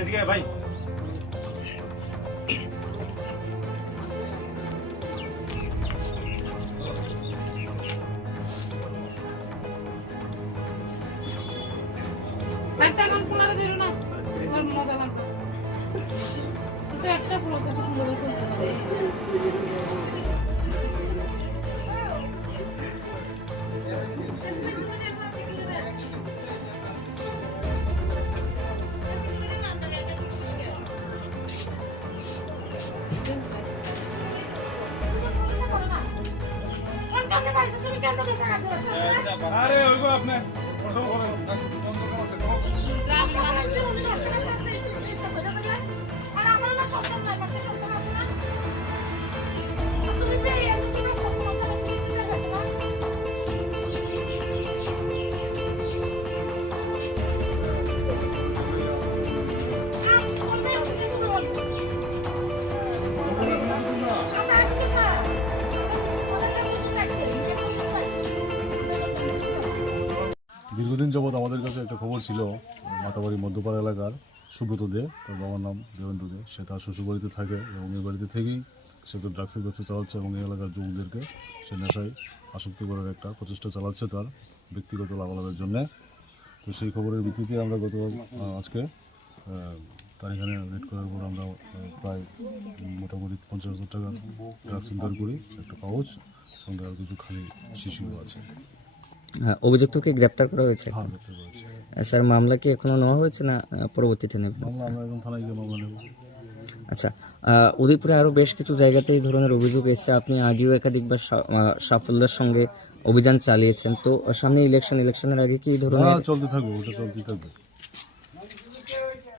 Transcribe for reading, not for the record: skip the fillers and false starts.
এদিকে ভাই একটা গান শোনারে দিল না তোর মজা লাগতো কিছু একটা পুরো কত সুন্দর আছে আরে ওইগো আপনি ফটো করেন বন্ধ করছে গ্রামের মানুষদের উনি নষ্ট করতেছে আর আমার না সন্তান নাই বাচ্চা সন্তান আছে না তুমি যে এত দিন কষ্ট করতে করতে গেছে না দীর্ঘদিন যাবৎ আমাদের কাছে একটা খবর ছিল মাতাবাড়ি মধ্যপাড়া এলাকার সুব্রত দে, তার বাবার নাম দেবেন্দ্র দে। সে তার শ্বশুরবাড়িতে থাকে এবং এই বাড়িতে থেকেই সে তো ড্রাগসের ব্যবসা চালাচ্ছে এবং এই এলাকার যুবকদেরকে সে নেশায় আসক্তি করার একটা প্রচেষ্টা চালাচ্ছে তার ব্যক্তিগত লাভালাভের জন্যে। তো সেই খবরের ভিত্তিতে আমরা আজকে তার এখানে রেড করার পর আমরা প্রায় মোটামুটি 50,000 টাকা ড্রাগস উদ্ধার করি, একটা পাউচ, সঙ্গে আর কিছু খালি শিশিও আছে। অভিযুক্তকে গ্রেপ্তার করা হয়েছে। হ্যাঁ, দেখতে পাচ্ছি। স্যার মামলা কি এখনো নেওয়া হয়েছে না পরবর্তীতে নেবেন? আমরা এখন থানায় গিয়ে মামলা নেব। আচ্ছা, উদয়পুরে আরও বেশ কিছু জায়গাতে এই ধরনের অভিযোগ এসেছে। আপনি আগেও একাধিকবার সাফল্যের সঙ্গে অভিযান চালিয়েছেন, তো সামনে ইলেকশনের আগে কি এই ধরনের চলতে থাকবে, ওটা চলতেই থাকবে।